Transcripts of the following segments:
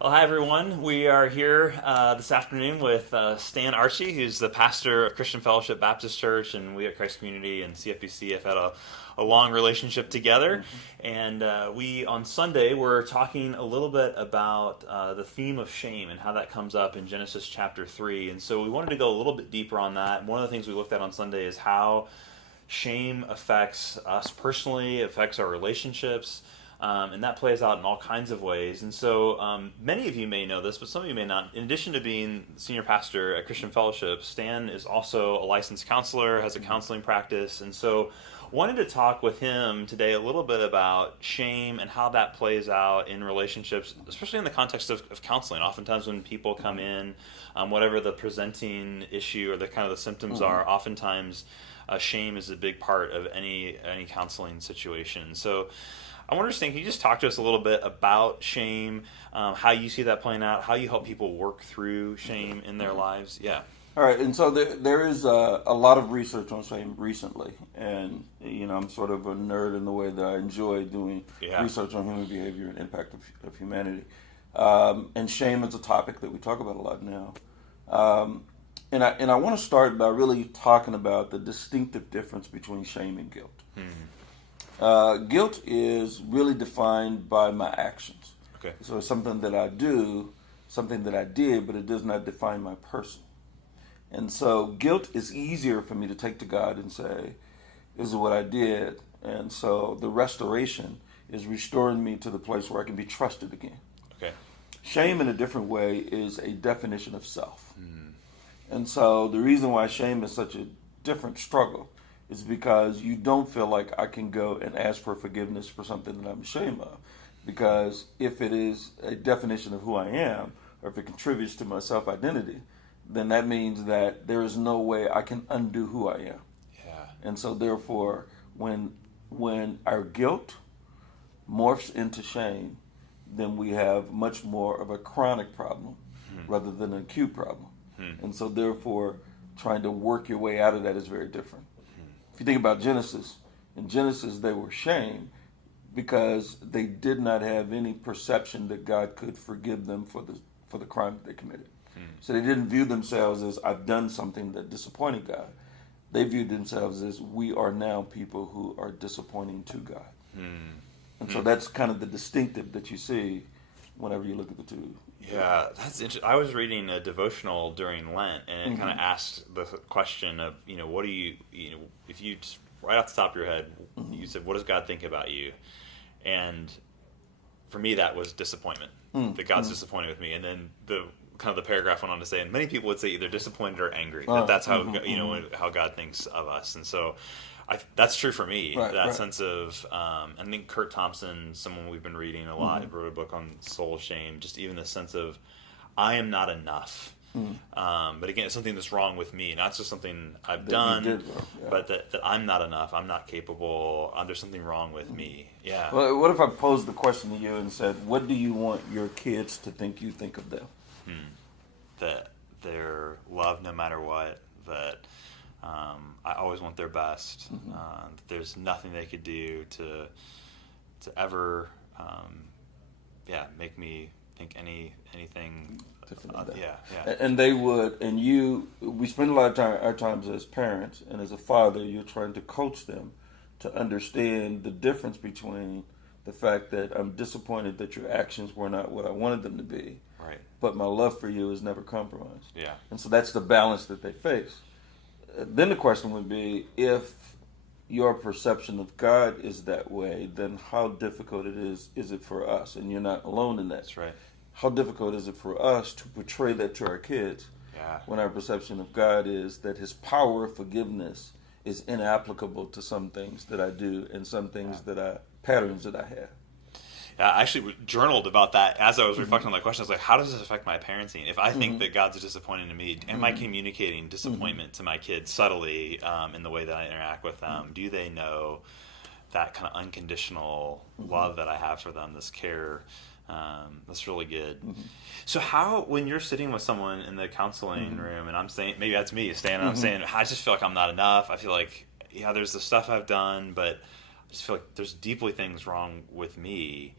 Well, hi everyone. We are here this afternoon with Stan Archie, who's the pastor of Christian Fellowship Baptist Church, and we at Christ Community and CFBC have had a long relationship together. And we on Sunday were talking a little bit about the theme of shame and how that comes up in Genesis chapter 3. And so we wanted to go a little bit deeper on that. And one of the things we looked at on Sunday is how shame affects us personally, affects our relationships. And that plays out in all kinds of ways. And so many of you may know this, but some of you may not. In addition to being senior pastor at Christian Fellowship, Stan is also a licensed counselor, has a counseling practice. And so wanted to talk with him today a little bit about shame and how that plays out in relationships, especially in the context of counseling. Oftentimes when people come in, whatever the presenting issue or the kind of the symptoms are, oftentimes shame is a big part of any counseling situation. So I wonder, Stan, can you just talk to us a little bit about shame, how you see that playing out, how you help people work through shame in their lives? Yeah. All right, and so there is a lot of research on shame recently, and I'm sort of a nerd in the way that I enjoy doing research on human behavior and impact of humanity. And shame is a topic that we talk about a lot now. And I want to start by really talking about the distinctive difference between shame and guilt. Guilt is really defined by my actions. Okay. So it's something that I do, something that I did, but it does not define my person. And so guilt is easier for me to take to God and say, this is what I did. And so the restoration is restoring me to the place where I can be trusted again. Okay. Shame in a different way is a definition of self. And so the reason why shame is such a different struggle is because you don't feel like I can go and ask for forgiveness for something that I'm ashamed of. Because if it is a definition of who I am, or if it contributes to my self-identity, then that means that there is no way I can undo who I am. Yeah. And so therefore, when our guilt morphs into shame, then we have much more of a chronic problem rather than an acute problem. And so therefore, trying to work your way out of that is very different. If you think about Genesis, in Genesis they were shamed because they did not have any perception that God could forgive them for the crime that they committed. So they didn't view themselves as, I've done something that disappointed God. They viewed themselves as, we are now people who are disappointing to God. And so that's kind of the distinctive that you see whenever you look at the two. Yeah, that's interesting. I was reading a devotional during Lent, and it kind of asked the question of, what do you if you just right off the top of your head, you said, what does God think about you? And for me, that was disappointment, that God's disappointed with me. And then the paragraph went on to say, and many people would say either disappointed or angry. That's how how God thinks of us. And so that's true for me. That sense of, I think Kurt Thompson, someone we've been reading a lot, wrote a book on soul shame. Just even the sense of, I am not enough. But again, it's something that's wrong with me, not just something I've done, but that I'm not enough. I'm not capable. There's something wrong with me. Yeah. Well, what if I posed the question to you and said, what do you want your kids to think you think of them? That they're loved no matter what. That I always want their best. That there's nothing they could do to ever, make me think anything. And they would, and we spend a lot of our times as parents, and as a father, you're trying to coach them to understand the difference between the fact that I'm disappointed that your actions were not what I wanted them to be, right? But my love for you is never compromised. Yeah. And so that's the balance that they face. Then the question would be, if your perception of God is that way, then how difficult is it for us? And you're not alone in that. That's right. How difficult is it for us to portray that to our kids when our perception of God is that his power of forgiveness is inapplicable to some things that I do and some things patterns that I have? Yeah, I actually journaled about that as I was reflecting on that question. I was like, how does this affect my parenting? If I think that God's disappointing to me, am I communicating disappointment to my kids subtly in the way that I interact with them? Do they know that kind of unconditional love that I have for them, this care? That's really good. So how, when you're sitting with someone in the counseling room, and I'm saying, maybe that's me standing, I'm saying, I just feel like I'm not enough. I feel like, there's the stuff I've done, but I just feel like there's deeply things wrong with me.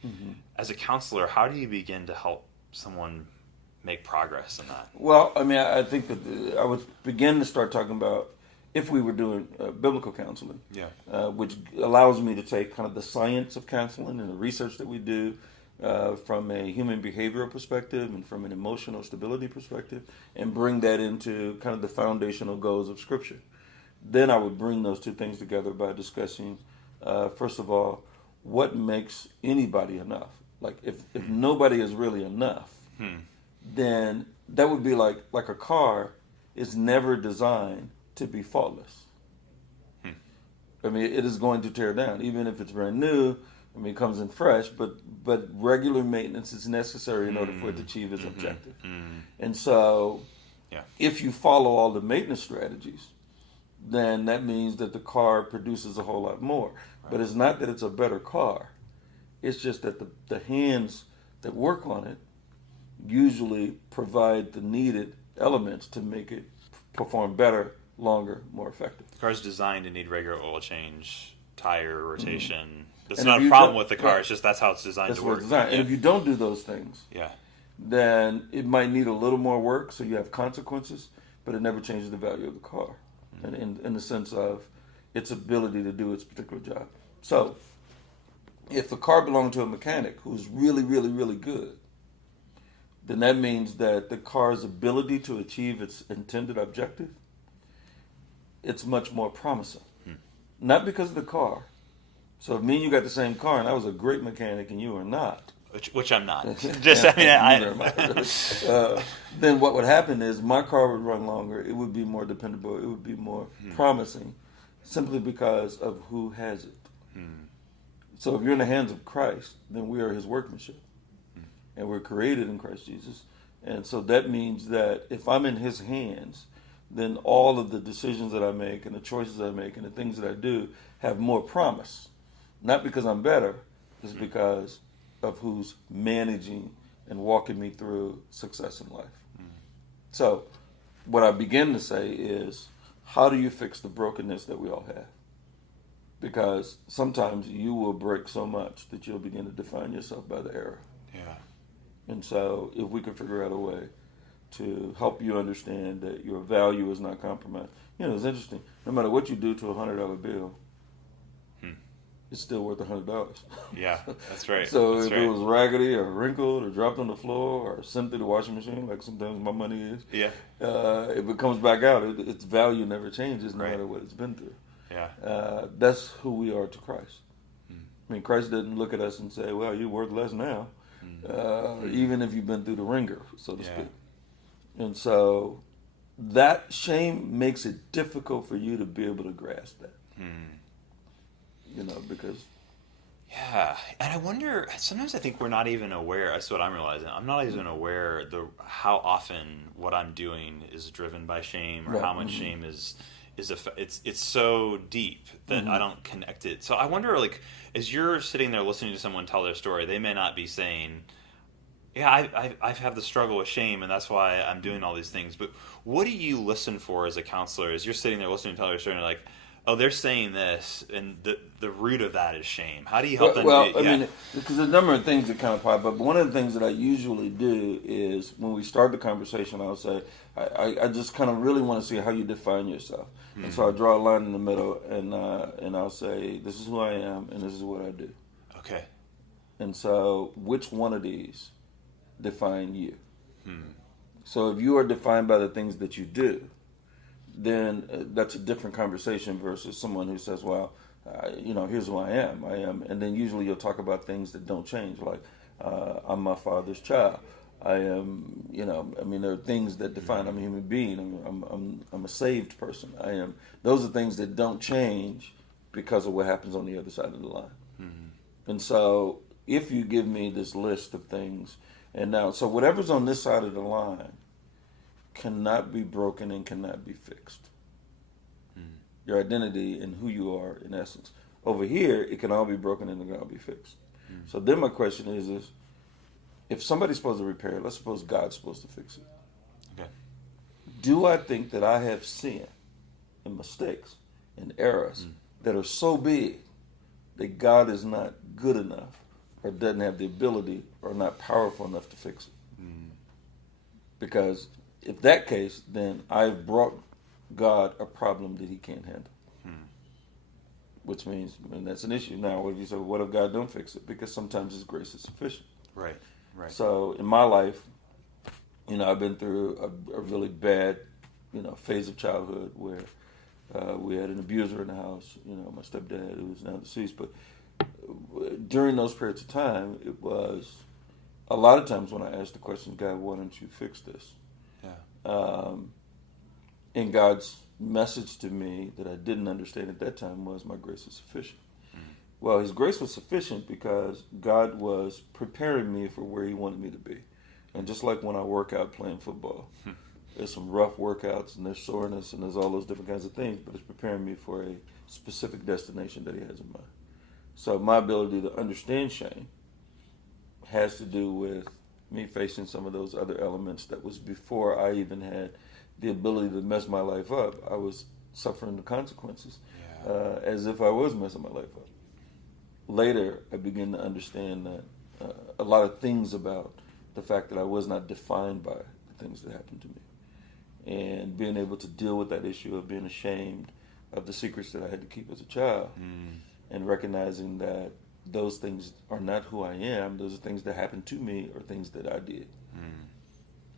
As a counselor, how do you begin to help someone make progress in that? Well, I mean, I think that I would begin to start talking about if we were doing biblical counseling, which allows me to take kind of the science of counseling and the research that we do from a human behavioral perspective and from an emotional stability perspective, and bring that into kind of the foundational goals of Scripture. Then I would bring those two things together by discussing, first of all, what makes anybody enough. Like if nobody is really enough, then that would be like a car is never designed to be faultless. I mean, it is going to tear down, even if it's brand new. I mean, it comes in fresh, but regular maintenance is necessary in order for it to achieve its objective. And so, if you follow all the maintenance strategies, then that means that the car produces a whole lot more. Right. But it's not that it's a better car. It's just that the hands that work on it usually provide the needed elements to make it perform better, longer, more effective. The car's designed to need regular oil change, tire rotation. That's and not a problem with the car. It's just that's how it's designed to work. It's designed. And if you don't do those things, then it might need a little more work, so you have consequences, but it never changes the value of the car in the sense of its ability to do its particular job. So if the car belonged to a mechanic who's really, really, really good, then that means that the car's ability to achieve its intended objective, it's much more promising. Not because of the car. So if me and you got the same car and I was a great mechanic and you are not, which I'm not, just then what would happen is my car would run longer. It would be more dependable. It would be more promising, simply because of who has it. So if you're in the hands of Christ, then we are His workmanship, and we're created in Christ Jesus. And so that means that if I'm in His hands, then all of the decisions that I make and the choices I make and the things that I do have more promise. Not because I'm better, it's because of who's managing and walking me through success in life. So what I begin to say is, how do you fix the brokenness that we all have? Because sometimes you will break so much that you'll begin to define yourself by the error. And so if we could figure out a way to help you understand that your value is not compromised. You know, it's interesting. No matter what you do to a $100 bill, it's still worth $100. Yeah, that's right. So that's if right. it was raggedy or wrinkled or dropped on the floor or sent through the washing machine, like sometimes my money is, if it comes back out, its value never changes no matter what it's been through. That's who we are to Christ. I mean, Christ didn't look at us and say, well, you're worth less now, even if you've been through the ringer, so to speak. And so that shame makes it difficult for you to be able to grasp that. You know, because... Yeah, and I wonder, sometimes I think we're not even aware, that's what I'm realizing, I'm not even aware how often what I'm doing is driven by shame, or how much shame is it's so deep that I don't connect it. So I wonder, like, as you're sitting there listening to someone tell their story, they may not be saying, I have the struggle with shame, and that's why I'm doing all these things. But what do you listen for as a counselor? As you're sitting there listening to tell their story, and you're like, oh, they're saying this, and the root of that is shame. How do you help them? Well, I mean, because there's a number of things that kind of pop up. But one of the things that I usually do is when we start the conversation, I'll say, I just kind of really want to see how you define yourself. And so I draw a line in the middle, and I'll say, this is who I am, and this is what I do. Okay. And so which one of these define you? So if you are defined by the things that you do, then that's a different conversation versus someone who says, well, here's who I am. And then usually you'll talk about things that don't change, like I'm my father's child. I am, there are things that define I'm a human being. I'm a saved person. Those are things that don't change because of what happens on the other side of the line. And so if you give me this list of things, so whatever's on this side of the line cannot be broken and cannot be fixed. Your identity and who you are, in essence. Over here, it can all be broken and it can all be fixed. So then my question is if somebody's supposed to repair it, let's suppose God's supposed to fix it. Okay. Do I think that I have sin and mistakes and errors that are so big that God is not good enough or doesn't have the ability or not powerful enough to fix it? Because if that case, then I've brought God a problem that he can't handle. Which means, and that's an issue. Now, what if you say, well, what if God don't fix it? Because sometimes his grace is sufficient. Right. So in my life, I've been through a really bad, phase of childhood where we had an abuser in the house, my stepdad, who is now deceased. But during those periods of time, it was a lot of times when I asked the question, God, why don't you fix this? Yeah. And God's message to me that I didn't understand at that time was, my grace is sufficient. Well, his grace was sufficient because God was preparing me for where he wanted me to be. And just like when I work out playing football, there's some rough workouts and there's soreness and there's all those different kinds of things, but it's preparing me for a specific destination that he has in mind. So my ability to understand shame has to do with me facing some of those other elements that was before I even had the ability to mess my life up. I was suffering the consequences as if I was messing my life up. Later, I began to understand that a lot of things about the fact that I was not defined by the things that happened to me. And being able to deal with that issue of being ashamed of the secrets that I had to keep as a child. And recognizing that those things are not who I am. Those are things that happened to me or things that I did.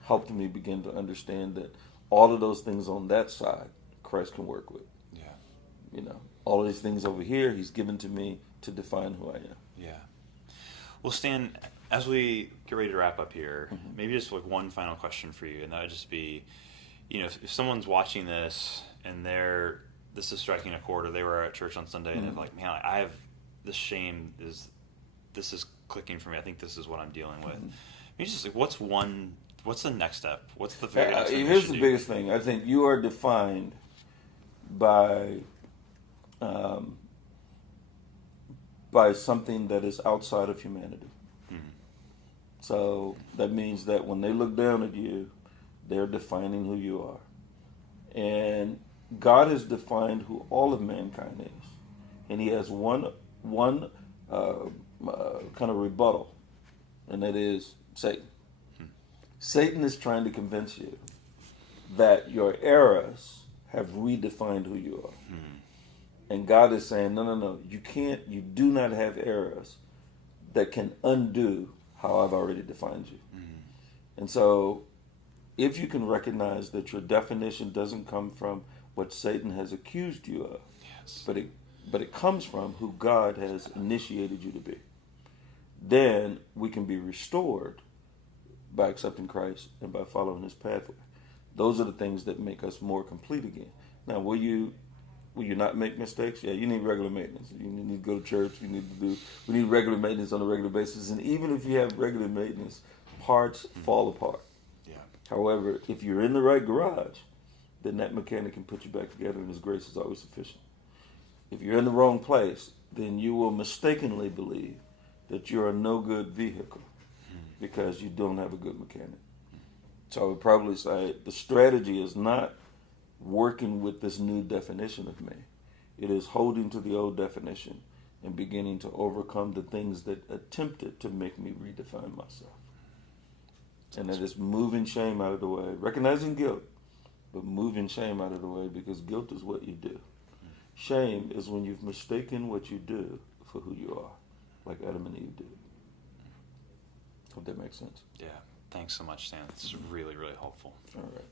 Helped me begin to understand that all of those things on that side, Christ can work with. Yeah. All of these things over here, he's given to me to define who I am. Yeah. Well, Stan, as we get ready to wrap up here, maybe just like one final question for you, and that would just be, if someone's watching this and this is striking a chord, or they were at church on Sunday and they're like, man, I have this shame, this is clicking for me. I think this is what I'm dealing with. Maybe just like, what's the next step? What's the very next thing? Here's the biggest thing. I think you are defined by something that is outside of humanity. So that means that when they look down at you, they're defining who you are. And God has defined who all of mankind is. And he has one kind of rebuttal, and that is Satan. Satan is trying to convince you that your errors have redefined who you are. And God is saying, no, you do not have errors that can undo how I've already defined you. And so if you can recognize that your definition doesn't come from what Satan has accused you of, but it comes from who God has initiated you to be, then we can be restored by accepting Christ and by following his pathway. Those are the things that make us more complete again. Now, will you not make mistakes? Yeah, you need regular maintenance. You need to go to church. We need regular maintenance on a regular basis. And even if you have regular maintenance, parts fall apart. Yeah. However, if you're in the right garage, then that mechanic can put you back together, and his grace is always sufficient. If you're in the wrong place, then you will mistakenly believe that you're a no good vehicle because you don't have a good mechanic. So I would probably say the strategy is not working with this new definition of me. It is holding to the old definition and beginning to overcome the things that attempted to make me redefine myself. And that is moving shame out of the way, recognizing guilt, but moving shame out of the way, because guilt is what you do. Shame is when you've mistaken what you do for who you are, like Adam and Eve did. Hope that makes sense. Yeah. Thanks so much, Stan. This is really, really helpful. All right.